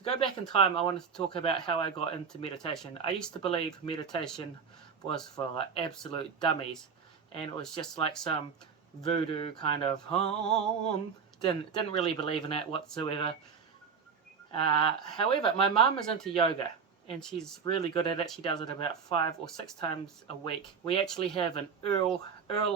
To go back in time, I wanted to talk about how I got into meditation. I used to believe meditation was for absolute dummies, and it was just like some voodoo kind of didn't really believe in it whatsoever. However, my mum is into yoga, and she's really good at it. She does it about 5 or 6 times a week. We actually have an Earl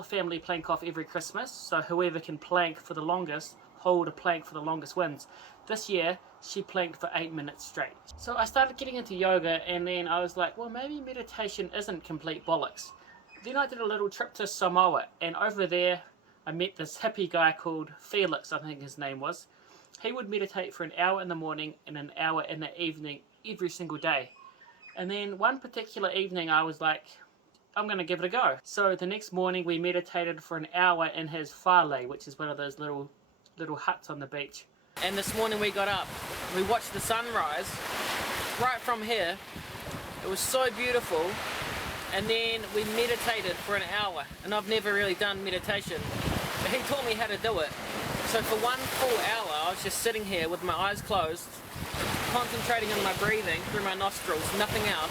family plank off every Christmas, so whoever can plank for the longest, hold a plank for the longest wins. This year, she planked for 8 minutes straight. So I started getting into yoga, and then I was like, well, maybe meditation isn't complete bollocks. Then I did a little trip to Samoa, and over there I met this hippie guy called Felix, I think his name was. He would meditate for an hour in the morning and an hour in the evening every single day. And then one particular evening I was like, I'm going to give it a go. So the next morning we meditated for an hour in his whale, which is one of those little huts on the beach. And this morning we got up, we watched the sunrise right from here. It was so beautiful. And then we meditated for an hour, and I've never really done meditation, but he taught me how to do it. So for 1 full hour I was just sitting here with my eyes closed, concentrating on my breathing through my nostrils, nothing else.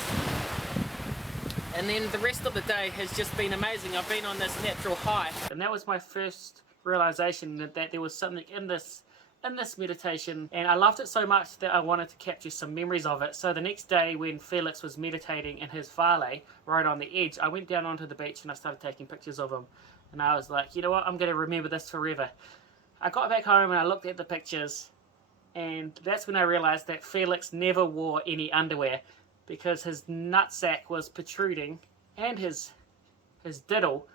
And then the rest of the day has just been amazing. I've been on this natural high, and that was my first realization that there was something in this meditation, and I loved it so much that I wanted to capture some memories of it. So the next day when Felix was meditating in his whale right on the edge, I went down onto the beach and I started taking pictures of him, and I was like, you know what, I'm going to remember this forever. I got back home and I looked at the pictures, and that's when I realized that Felix never wore any underwear, because his nutsack was protruding and his diddle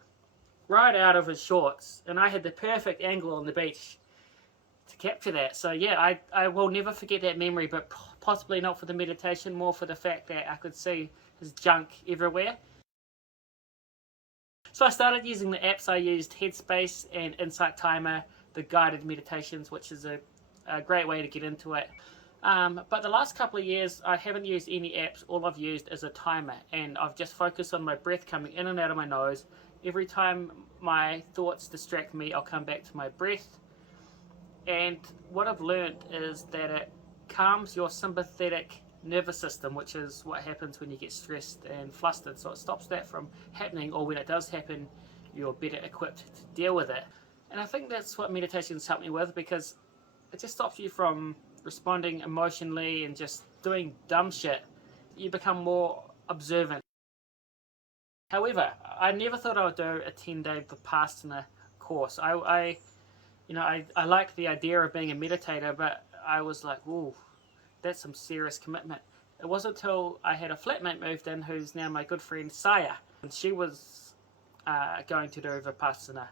right out of his shorts, and I had the perfect angle on the beach to capture that. So yeah, I will never forget that memory, but possibly not for the meditation, more for the fact that I could see his junk everywhere. So I started using the apps. I used Headspace and Insight Timer, the guided meditations, which is a great way to get into it. But the last couple of years I haven't used any apps. All I've used is a timer, and I've just focused on my breath coming in and out of my nose. Every time my thoughts distract me, I'll come back to my breath. And what I've learned is that it calms your sympathetic nervous system, which is what happens when you get stressed and flustered. So it stops that from happening, or when it does happen, you're better equipped to deal with it. And I think that's what meditation's helped me with, because it just stops you from responding emotionally and just doing dumb shit. You become more observant. However, I never thought I would do a 10-day Vipassana course. I liked the idea of being a meditator, but I was like, ooh, that's some serious commitment. It wasn't until I had a flatmate moved in, who's now my good friend Saya, and she was going to do Vipassana.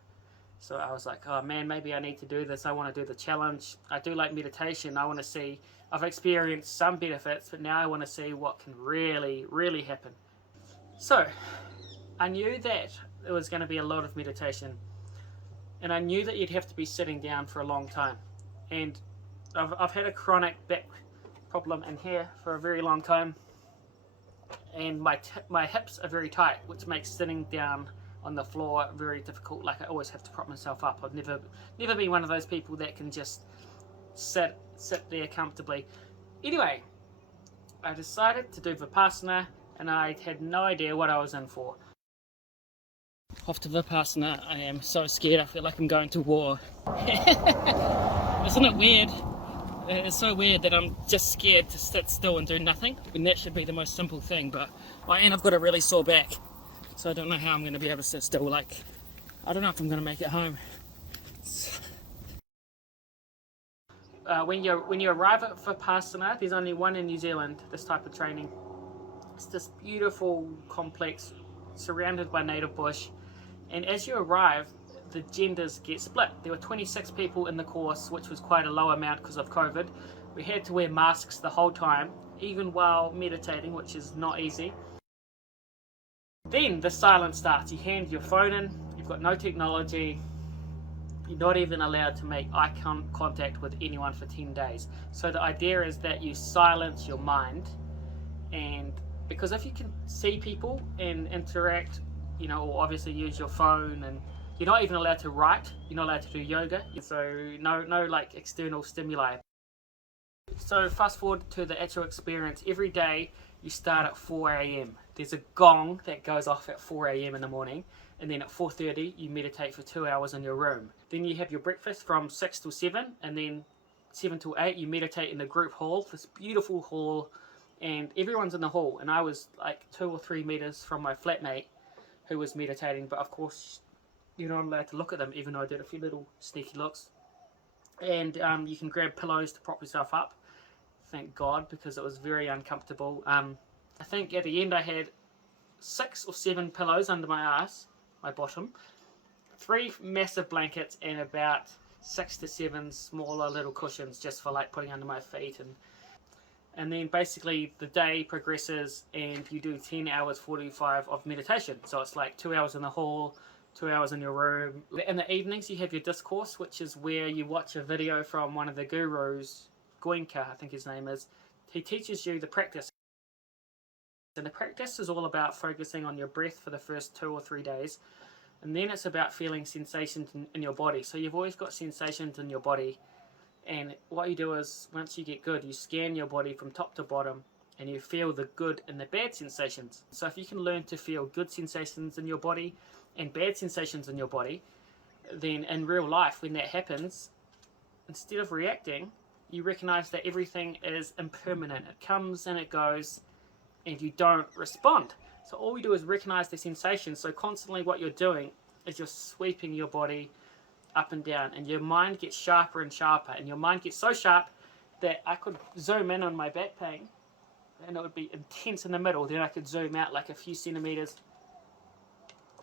So I was like, oh man, maybe I need to do this. I want to do the challenge. I do like meditation. I want to see, I've experienced some benefits, but now I want to see what can really, really happen. So I knew that it was going to be a lot of meditation, and I knew that you'd have to be sitting down for a long time. And I've had a chronic back problem in here for a very long time, and my hips are very tight, which makes sitting down on the floor very difficult. Like, I always have to prop myself up. I've never been one of those people that can just sit there comfortably. Anyway, I decided to do Vipassana, and I had no idea what I was in for. Off to Vipassana. I am so scared. I feel like I'm going to war. Isn't it weird? It's so weird that I'm just scared to sit still and do nothing, when that should be the most simple thing. But and I've got a really sore back, so I don't know how I'm going to be able to sit still. Like, I don't know if I'm going to make it home. When you arrive at Vipassana, there's only one in New Zealand, this type of training. It's this beautiful complex surrounded by native bush, and as you arrive, the genders get split. There were 26 people in the course, which was quite a low amount because of COVID. We had to wear masks the whole time, even while meditating, which is not easy. Then the silence starts. You hand your phone in, you've got no technology, you're not even allowed to make eye contact with anyone for 10 days. So the idea is that you silence your mind, and because if you can see people and interact, or obviously use your phone, and you're not even allowed to write, you're not allowed to do yoga, so no like external stimuli. So fast forward to the actual experience. Every day you start at 4 a.m. There's a gong that goes off at 4 a.m. in the morning, and then at 4:30 you meditate for 2 hours in your room. Then you have your breakfast from 6 till 7, and then 7 till 8 you meditate in the group hall, this beautiful hall, and everyone's in the hall. And I was like 2 or 3 meters from my flatmate who was meditating, but of course you're not allowed to look at them, even though I did a few little sneaky looks. And you can grab pillows to prop yourself up, thank God, because it was very uncomfortable. I think at the end I had 6 or 7 pillows under my ass, my bottom, 3 massive blankets, and about 6 to 7 smaller little cushions just for like putting under my feet. And then basically the day progresses and you do 10 hours 45 of meditation. So it's like 2 hours in the hall, 2 hours in your room. In the evenings you have your discourse, which is where you watch a video from one of the gurus, Goenka I think his name is. He teaches you the practice. And the practice is all about focusing on your breath for the first 2 or 3 days. And then it's about feeling sensations in your body. So you've always got sensations in your body. And what you do is, once you get good, you scan your body from top to bottom and you feel the good and the bad sensations. So if you can learn to feel good sensations in your body and bad sensations in your body, then in real life, when that happens, instead of reacting, you recognize that everything is impermanent. It comes and it goes, and you don't respond. So all we do is recognize the sensations. So constantly what you're doing is you're sweeping your body up and down, and your mind gets sharper and sharper, and your mind gets so sharp that I could zoom in on my back pain and it would be intense in the middle, then I could zoom out like a few centimeters.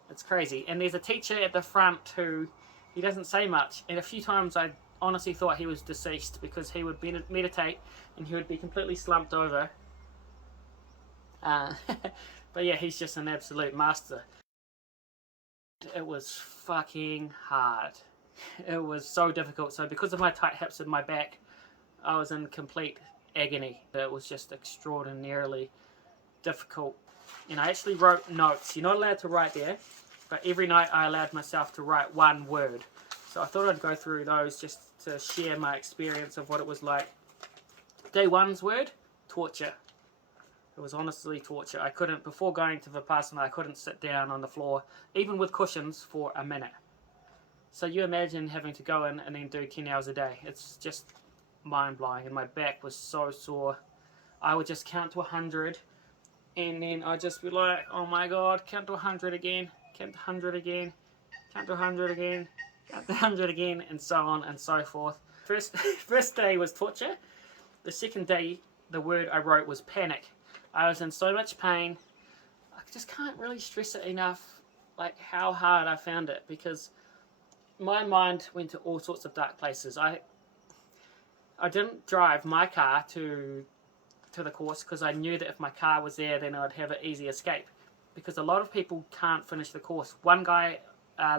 It's crazy. And there's a teacher at the front who, he doesn't say much, and a few times I honestly thought he was deceased, because he would meditate and he would be completely slumped over. But yeah, he's just an absolute master. It was fucking hard. It was so difficult. So because of my tight hips and my back, I was in complete agony. It was just extraordinarily difficult. And I actually wrote notes. You're not allowed to write there, but every night I allowed myself to write one word. So I thought I'd go through those just to share my experience of what it was like. Day 1's word, torture. It was honestly torture. I couldn't, before going to Vipassana, I couldn't sit down on the floor, even with cushions, for a minute. So you imagine having to go in and then do 10 hours a day. It's just mind-blowing, and my back was so sore. I would just count to 100, and then I'd just be like, oh my God, count to 100 again, count to 100 again, count to 100 again, count to 100 again, and so on and so forth. First day was torture. The second day, the word I wrote was panic. I was in so much pain. I just can't really stress it enough, like how hard I found it, because my mind went to all sorts of dark places. I didn't drive my car to the course because I knew that if my car was there, then I'd have an easy escape. Because a lot of people can't finish the course. One guy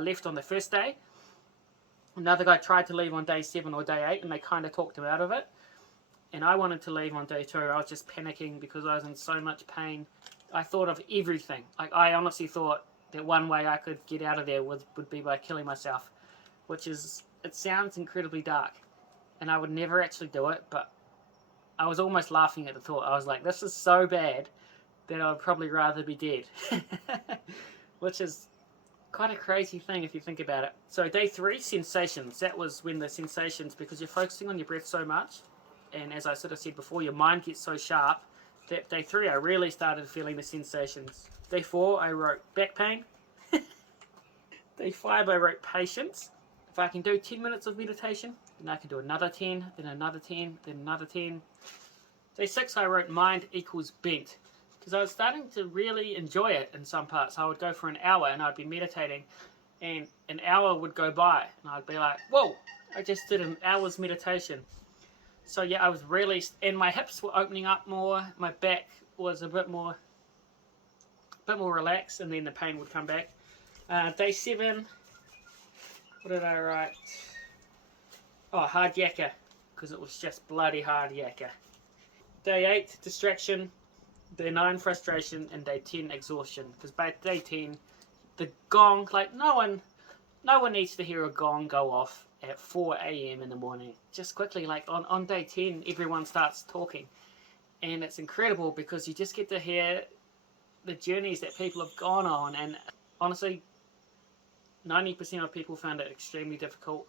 left on the first day. Another guy tried to leave on day 7 or day 8, and they kind of talked him out of it. And I wanted to leave on day 2. I was just panicking because I was in so much pain. I thought of everything. Like, I honestly thought that one way I could get out of there would be by killing myself. Which is, it sounds incredibly dark. And I would never actually do it, but I was almost laughing at the thought. I was like, this is so bad that I would probably rather be dead. Which is quite a crazy thing if you think about it. So day 3, sensations. That was when the sensations, because you're focusing on your breath so much, and as I sort of said before, your mind gets so sharp, that day 3 I really started feeling the sensations. Day 4 I wrote back pain. Day 5 I wrote patience. If I can do 10 minutes of meditation, then I can do another 10, then another 10, then another 10. Day 6 I wrote mind equals bent, because I was starting to really enjoy it in some parts. I would go for an hour and I'd be meditating, and an hour would go by and I'd be like, whoa, I just did an hour's meditation. So yeah, I was really, and my hips were opening up more, my back was a bit more relaxed, and then the pain would come back. Day 7, what did I write? Oh, hard yakka, because it was just bloody hard yakka. Day 8, distraction. Day 9, frustration. And day 10, exhaustion. Because by day 10, the gong, like no one needs to hear a gong go off at 4 a.m. in the morning. Just quickly, like on day 10, everyone starts talking. And it's incredible because you just get to hear the journeys that people have gone on. And honestly, 90% of people found it extremely difficult.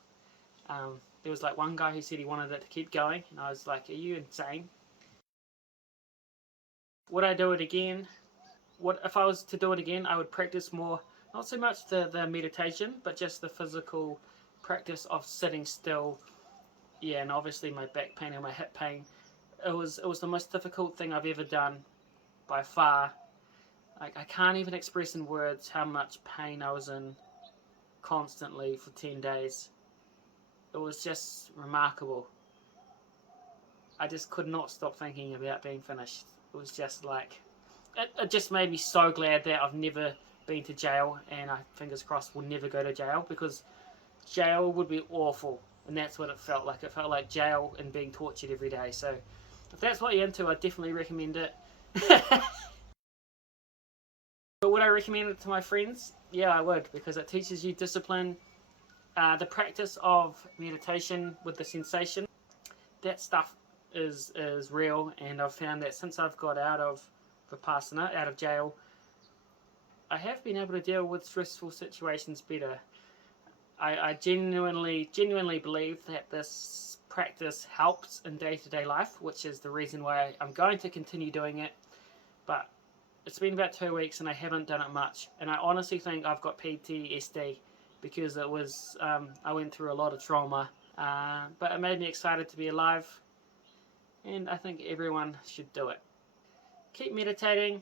There was like one guy who said he wanted it to keep going. And I was like, are you insane? Would I do it again? If I was to do it again, I would practice more, not so much the meditation, but just the physical practice of sitting still. Yeah, and obviously my back pain and my hip pain. It was the most difficult thing I've ever done by far. Like, I can't even express in words how much pain I was in constantly for 10 days. It was just remarkable. I just could not stop thinking about being finished. It was just like, it just made me so glad that I've never been to jail, and I, fingers crossed, will never go to jail, because jail would be awful, and that's what it felt like. It felt like jail and being tortured every day. So if that's what you're into, I definitely recommend it. But would I recommend it to my friends? Yeah, I would, because it teaches you discipline, the practice of meditation with the sensation. That stuff is real, and I've found that since I've got out of Vipassana, out of jail, I have been able to deal with stressful situations better. I genuinely believe that this practice helps in day-to-day life, which is the reason why I'm going to continue doing it. But it's been about 2 weeks and I haven't done it much, and I honestly think I've got PTSD because it was I went through a lot of trauma, but it made me excited to be alive, and I think everyone should do it. Keep meditating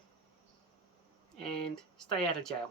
and stay out of jail.